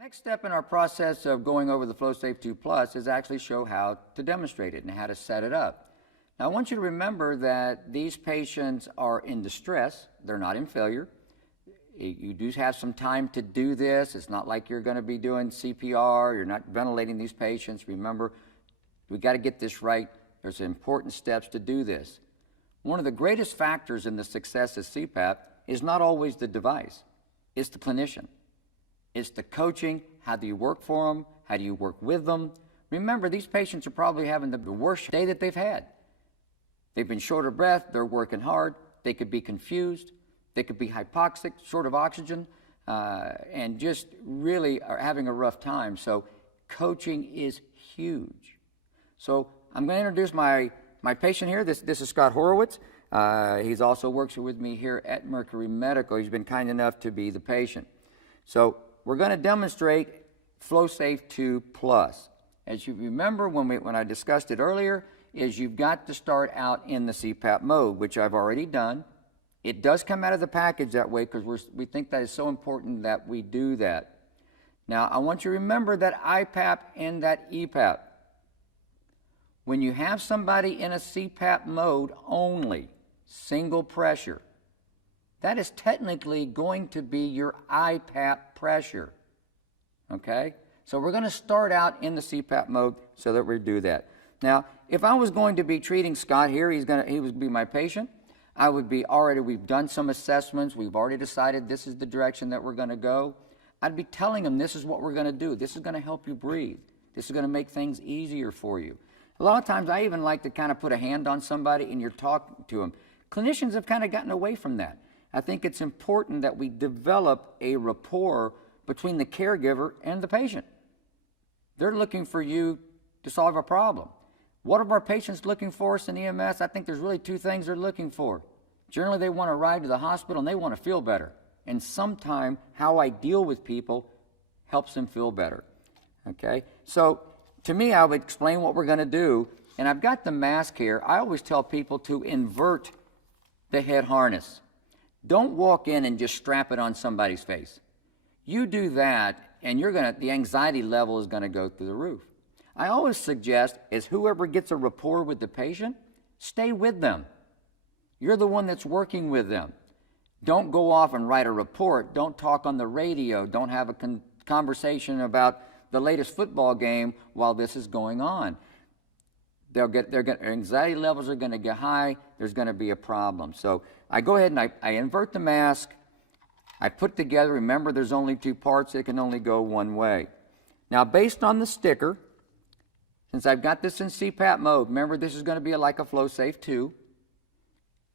The next step in our process of going over the FlowSafe II Plus is actually show how to demonstrate it and how to set it up. Now, I want you to remember that these patients are in distress. They're not in failure. You do have some time to do this. It's not like you're going to be doing CPR. You're not ventilating these patients. Remember, we got to get this right. There's important steps to do this. One of the greatest factors in the success of CPAP is not always the device. It's the clinician. It's the coaching. How do you work for them? How do you work with them? Remember, these patients are probably having the worst day that they've had. They've been short of breath. They're working hard. They could be confused. They could be hypoxic, short of oxygen, and just really are having a rough time. So coaching is huge. So I'm going to introduce my patient here. This is Scott Horowitz. He's also works with me here at Mercury Medical. He's been kind enough to be the patient. So we're going to demonstrate FlowSafe II Plus. As you remember when I discussed it earlier, is you've got to start out in the CPAP mode, which I've already done. It does come out of the package that way because we think that is so important that we do that. Now, I want you to remember that IPAP and that EPAP. When you have somebody in a CPAP mode only, single pressure, that is technically going to be your IPAP pressure, okay? So we're going to start out in the CPAP mode so that we do that. Now, if I was going to be treating Scott here, he would be my patient. I would be we've done some assessments. We've already decided this is the direction that we're going to go. I'd be telling him this is what we're going to do. This is going to help you breathe. This is going to make things easier for you. A lot of times I even like to kind of put a hand on somebody and you're talking to them. Clinicians have kind of gotten away from that. I think it's important that we develop a rapport between the caregiver and the patient. They're looking for you to solve a problem. What are our patients looking for us in EMS? I think there's really two things they're looking for. Generally, they want to ride to the hospital and they want to feel better. And sometimes how I deal with people helps them feel better. Okay? So to me, I would explain what we're going to do. And I've got the mask here. I always tell people to invert the head harness. Don't walk in and just strap it on somebody's face. You do that and the anxiety level is going to go through the roof. I always suggest is whoever gets a rapport with the patient, stay with them. You're the one that's working with them. Don't go off and write a report. Don't talk on the radio. Don't have a conversation about the latest football game while this is going on. Anxiety levels are going to get high. There's going to be a problem. So I go ahead and I invert the mask. I put together, remember there's only two parts. It can only go one way. Now based on the sticker, since I've got this in CPAP mode, remember this is going to be like a FlowSafe II.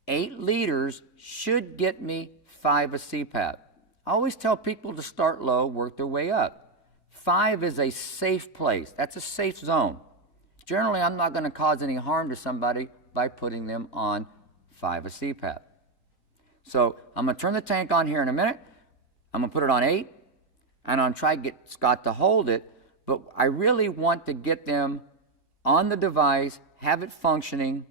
8 liters should get me 5 of CPAP. I always tell people to start low, work their way up. 5 is a safe place. That's a safe zone. Generally, I'm not going to cause any harm to somebody by putting them on 5 of CPAP. So I'm going to turn the tank on here in a minute. I'm going to put it on 8, and I'm going to try to get Scott to hold it. But I really want to get them on the device, have it functioning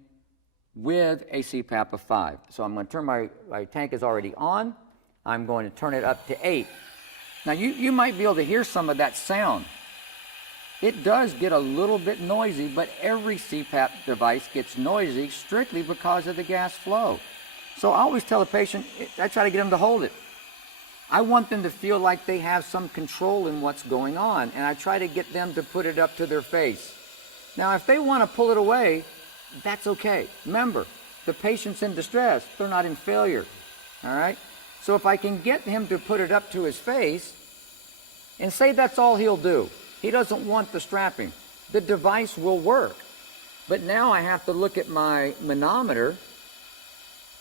with a CPAP of 5. So I'm going to turn my tank is already on. I'm going to turn it up to 8. Now you might be able to hear some of that sound. It does get a little bit noisy, but every CPAP device gets noisy strictly because of the gas flow. So I always tell the patient, I try to get them to hold it. I want them to feel like they have some control in what's going on, and I try to get them to put it up to their face. Now, if they want to pull it away, that's okay. Remember, the patient's in distress. They're not in failure, all right? So if I can get him to put it up to his face, and say that's all he'll do. He doesn't want the strapping. The device will work. But now I have to look at my manometer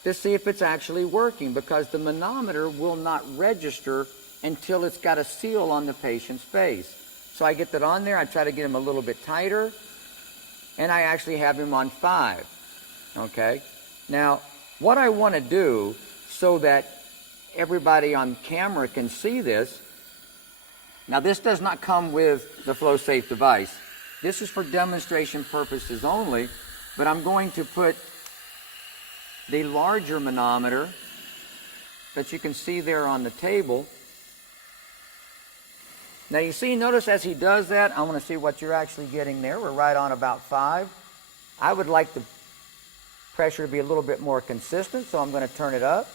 to see if it's actually working, because the manometer will not register until it's got a seal on the patient's face. So I get that on there, I try to get him a little bit tighter, and I actually have him on 5, okay? Now, what I want to do so that everybody on camera can see this, now this does not come with the FlowSafe device. This is for demonstration purposes only, but I'm going to put the larger manometer that you can see there on the table Now you see, notice as he does that, I want to see what you're actually getting there. We're right on about 5. I would like the pressure to be a little bit more consistent, so I'm going to turn it up.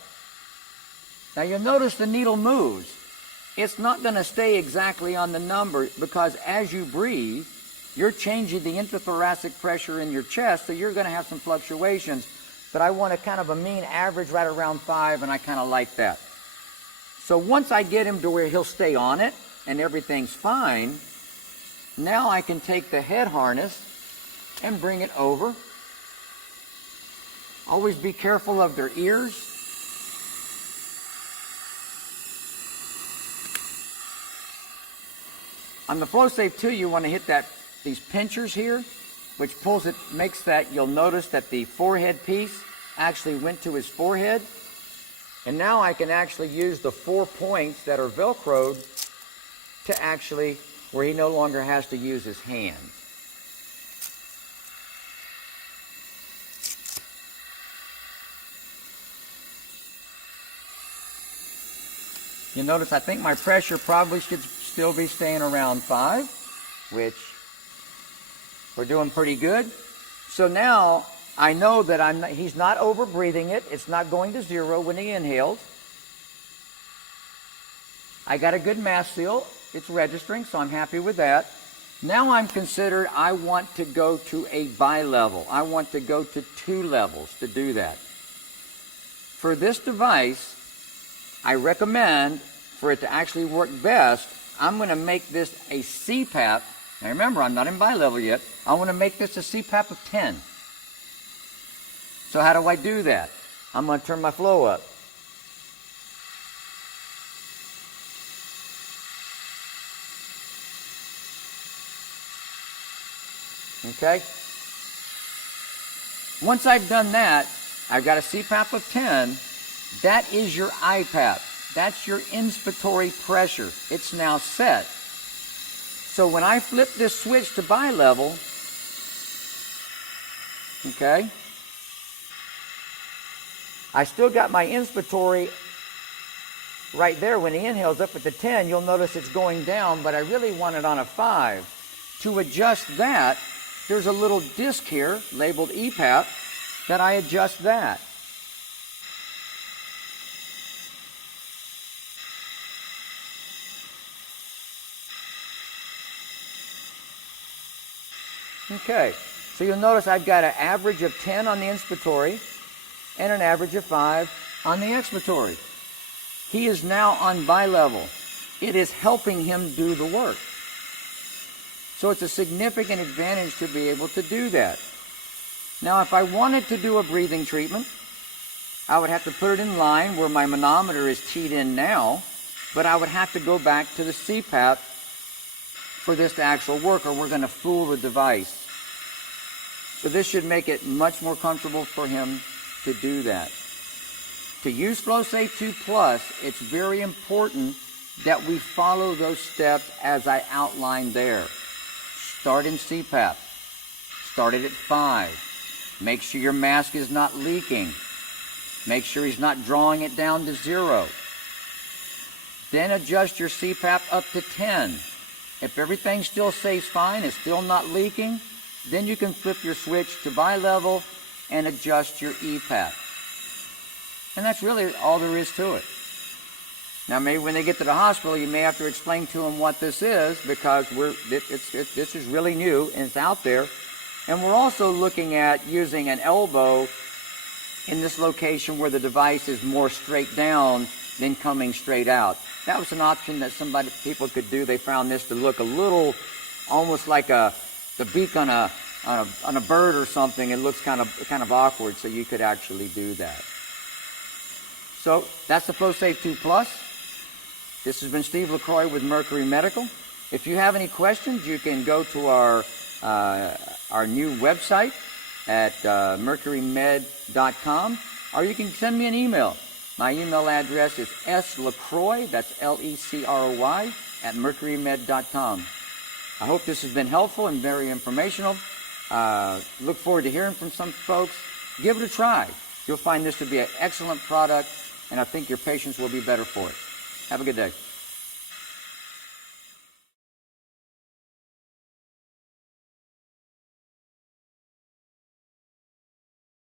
Now you'll notice the needle moves. It's not going to stay exactly on the number because as you breathe, you're changing the intrathoracic pressure in your chest, so you're going to have some fluctuations. But I want a kind of a mean average right around 5, and I kind of like that. So once I get him to where he'll stay on it and everything's fine, now I can take the head harness and bring it over. Always be careful of their ears. On the FlowSafe II, you want to hit these pinchers here, which pulls it, makes that, you'll notice that the forehead piece actually went to his forehead. And now I can actually use the 4 points that are Velcroed to actually, where he no longer has to use his hands. You notice I think my pressure probably should still be staying around 5, which we're doing pretty good. So now I know that he's not over breathing it. It's not going to 0 when he inhales. I got a good mask seal. It's registering, so I'm happy with that. Now I'm considered, I want to go to a BiLevel. I want to go to 2 levels to do that. For this device, I recommend, for it to actually work best, I'm going to make this a CPAP. Now remember, I'm not in BiLevel yet. I want to make this a CPAP of 10. So how do I do that? I'm going to turn my flow up. Okay? Once I've done that, I've got a CPAP of 10. That is your IPAP. That's your inspiratory pressure. It's now set. So when I flip this switch to BiLevel, okay, I still got my inspiratory right there. When he inhales up at the 10, you'll notice it's going down, but I really want it on a 5. To adjust that, there's a little disc here labeled EPAP that I adjust that. Okay, so you'll notice I've got an average of 10 on the inspiratory and an average of 5 on the expiratory. He is now on BiLevel. It is helping him do the work. So it's a significant advantage to be able to do that. Now, if I wanted to do a breathing treatment, I would have to put it in line where my manometer is teed in now, but I would have to go back to the CPAP for this to actually work, or we're going to fool the device. So this should make it much more comfortable for him to do that. To use FlowSafe II Plus, it's very important that we follow those steps as I outlined there. Start in CPAP. Start it at 5. Make sure your mask is not leaking. Make sure he's not drawing it down to 0. Then adjust your CPAP up to 10. If everything still stays fine, it's still not leaking, then you can flip your switch to BiLevel and adjust your EPAP. And that's really all there is to it. Now, maybe when they get to the hospital, you may have to explain to them what this is, because this is really new and it's out there. And we're also looking at using an elbow in this location where the device is more straight down than coming straight out. That was an option that people could do. They found this to look a little, almost like the beak on a bird or something. It looks kind of awkward, so you could actually do that. So that's the FlowSafe II Plus. This has been Steve LaCroix with Mercury Medical. If you have any questions, you can go to our new website at mercurymed.com, or you can send me an email. My email address is slacroix, that's Lecroy, at mercurymed.com. I hope this has been helpful and very informational. Look forward to hearing from some folks. Give it a try. You'll find this to be an excellent product, and I think your patients will be better for it. Have a good day.